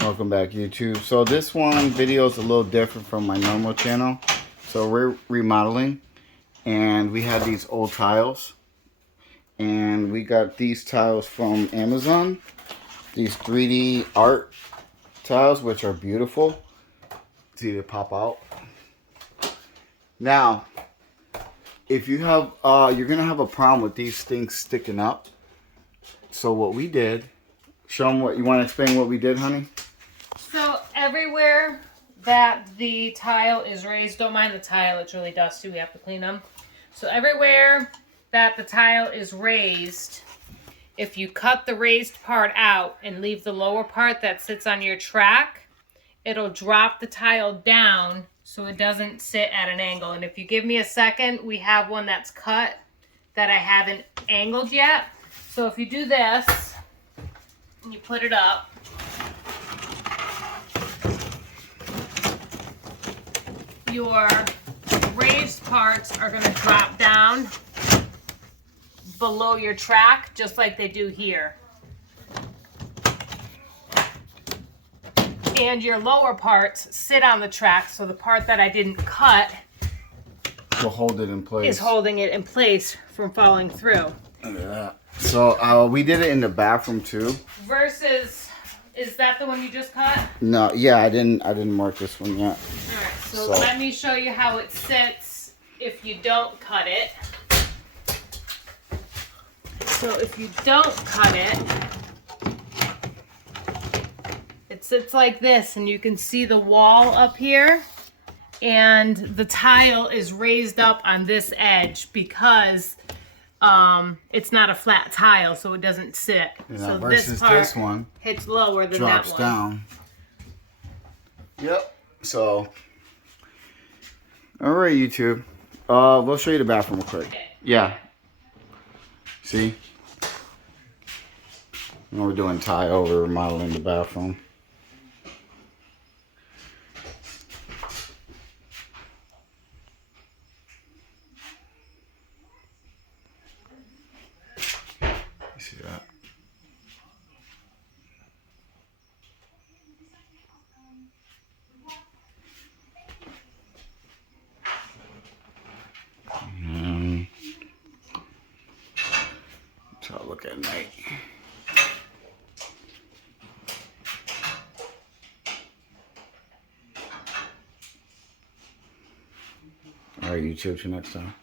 Welcome back, YouTube. So this one video is a little different from my normal channel. So we're remodeling and we had these old tiles and we got these tiles from Amazon. These 3D art tiles, which are beautiful. See, they pop out. Now, if you have, you're gonna have a problem with these things sticking up. So what we did, show them what you want to explain what we did, honey. So everywhere that the tile is raised, don't mind the tile, it's really dusty, we have to clean them. So everywhere that the tile is raised, if you cut the raised part out and leave the lower part that sits on your track, it'll drop the tile down so it doesn't sit at an angle. And if you give me a second, we have one that's cut that I haven't angled yet. So if you do this, and you put it up, your raised parts are going to drop down below your track, just like they do here. And your lower parts sit on the track, so the part that I didn't cut will hold it in place. Is holding it in place from falling through. Look at that. So we did it in the bathroom too. Versus, is that the one you just cut? No, yeah, I didn't mark this one yet. All right, so let me show you how it sits if you don't cut it. So if you don't cut it, it sits like this, and you can see the wall up here, and the tile is raised up on this edge because it's not a flat tile, so it doesn't sit. Yeah, so versus this one hits lower than drops that one. down. Yep. So, all right, YouTube. We'll show you the bathroom real quick. Okay. Yeah. See? And we're doing tile. We're remodeling the bathroom. You see that? So I'll look at night. All right, YouTube, till next time.